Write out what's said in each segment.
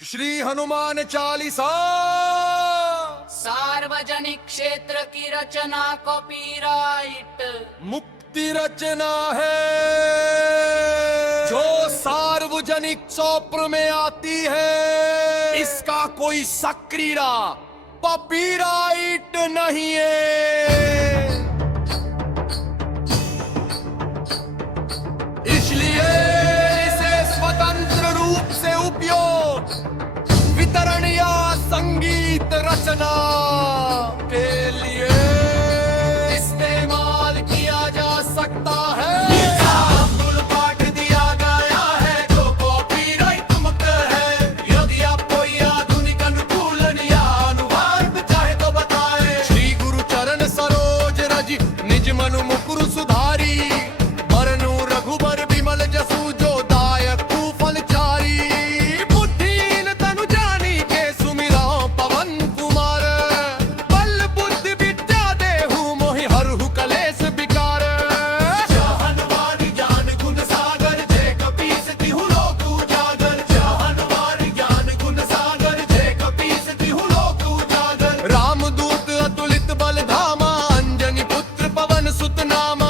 श्री हनुमान चालीसा। सार्वजनिक क्षेत्र की रचना कॉपीराइट मुक्ति रचना है जो सार्वजनिक चौपर में आती है, इसका कोई सक्रीरा कॉपीराइट नहीं है। इसलिए इसे स्वतंत्र रूप से उपयोग, वितरण या संगीत रचना के लिए इस्तेमाल किया जा सकता है। मूल पाठ दिया गया है जो कॉपीराइट मुक्त है। यदि आप कोई आधुनिक अनुकूलन या अनुवाद चाहे तो बताएं। श्री गुरु चरण सरोज रज निज मनु मुकुरु सुधारी, मरनु रघुबर विमल जसु जो दायक फल चारी। बुद्धिहीन तनु जानी के सुमिरा पवन कुमार, बल बुद्धि विद्या देहु मोहि हरहु कलेश विकार। हनुमान ज्ञान गुण सागर जय कपीस तिहु लोक उजागर। हनुमान ज्ञान गुण सागर जय कपीस तिहु लोक उजागर। रामदूत अतुलित बल धामा, अंजनी पुत्र पवन सुत नामा।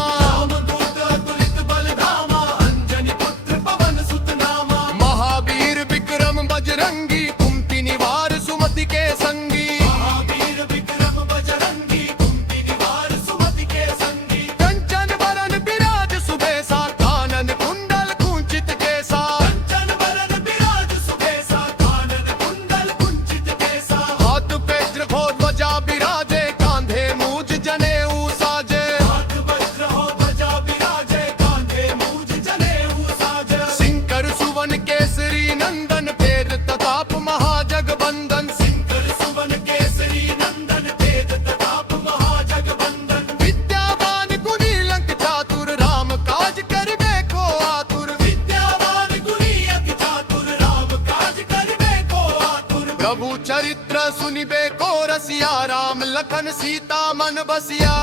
बजरंगी कुमति निवार सुमति के संगी। महावीर विक्रम बजरंगी कुमति निवार सुमति के संगी। कंचन बरन विराज सुबेसा, कानन कुंडल कुंचित केसा। कंचन बरन विराज सुबेसा, कानन कुंडल कुंचित केसा। हाथ पे ध्वज ध्वजा विराजे, कांधे मूज जनेऊ साजे। हाथ वज्र हो ध्वजा विराजे, कांधे मूज जनेऊ साजे। सिंकर सुवन केसरी नंदन, प्रताप महाजगबंदन। सिंकर सुवन केसरी नंदन, वेद प्रताप महाजगबंदन। विद्यावान गुणी लंक चातुर, राम काज करबे को आतुर। विद्यावान गुणी लंक चातुर, राम काज करबे को आतुर। प्रभु चरित्र सुनिबे को रसिया, राम लखन सीता मन बसिया।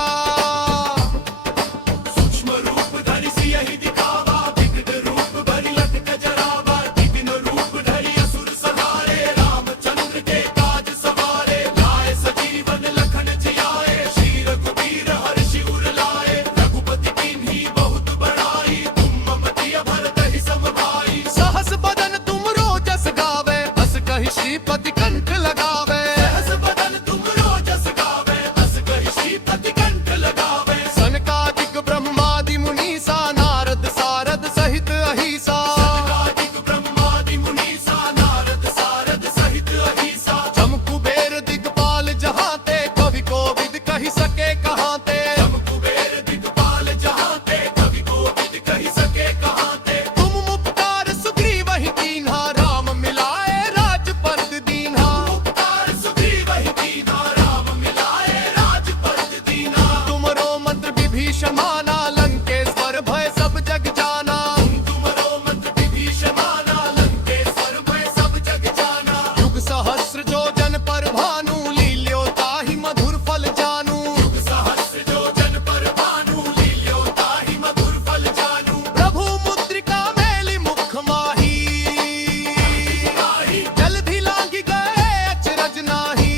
सूक्ष्म रूप धरि सियहि दिखावा, विकट रूप भरि लख कजरावा। विभिन्न रूप धरि असुर सहारे, रामचंद्र के काज सवारे। लाए सजीवन लखन जियाए, श्री रघुबीर हर्षि उर लाए। रघुपति कीन्ही बहुत बड़ाई, तुम मम प्रिय भरत ही सम भाई। सहस बदन तुम रोजस गावे, अस कहि श्रीपति कंठ लगावे। सहस बदन तुम रोजस गावे, अस कहि श्रीपति कंठ लगावे। सनकादिक ब्रह्मादि मुनीसा, नारद सारद सहित अहिसा। सनकादिक ब्रह्मादि मुनीसा, नारद सारद सहित अहिसा। जम कुबेर दिगपाल जहाते, कवि कोविद कहि सके कहाते। जम कुबेर दिगपाल जहाते, कवि कोविद कहि सके कहाते। तुम उपकार सुग्रीव ही कीन्हा, राम मिलाए राजपद दीन्हा। उपकार सुग्रीव ही कीन्हा, राम मिलाए राजपद दीन्हा। तुमरो मंत्र विभीषण माना, लंकेश्वर भय सब जग जाना। तुमरो मंत्र विभीषण माना, लंकेश्वर भय सब जग जाना। युग सहस्र जो जन पर भानु, लील्यो ताहि मधुर फल जानू। युग सहस्र जो जन पर भानु, लील्यो ताहि मधुर फल जानू। प्रभु मुद्रिका मेलि मुख माही, जल्दी लांघि गए अचरज नाही।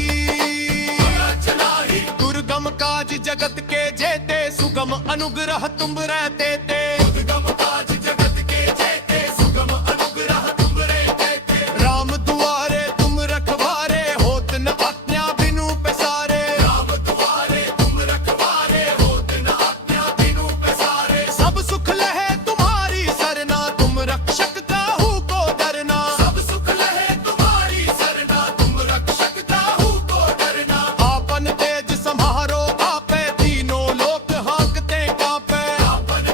दुर्गम काज जगत के जेते, सुगम अनुग्रह तुम रहते ते। दुर्गम काज जगत के जेते, सुगम अनुग्रह तुम रहते थे। राम दुआरे तुम रखवारे, होत न आज्ञा बिनु पैसारे। राम दुआरे तुम रखवारे, होत न आज्ञा बिनु पैसारे। सब सुख लहे तुम्हारी सरना, तुम रक्षक काहू को डरना। सब सुख लहे तुम्हारी सरना, तुम रक्षक काहू को डरना। आपन तेज समारो आपे, तीनों लोक हाँकते कांपे। आपन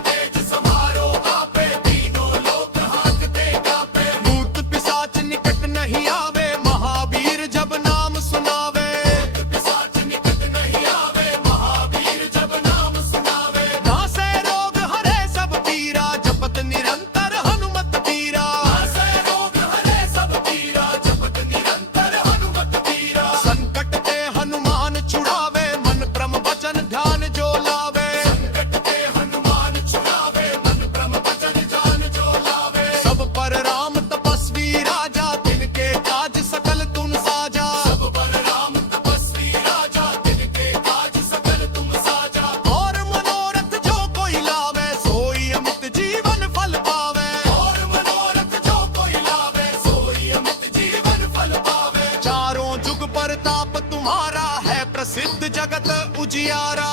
तुम्हारा है प्रसिद्ध जगत उजियारा।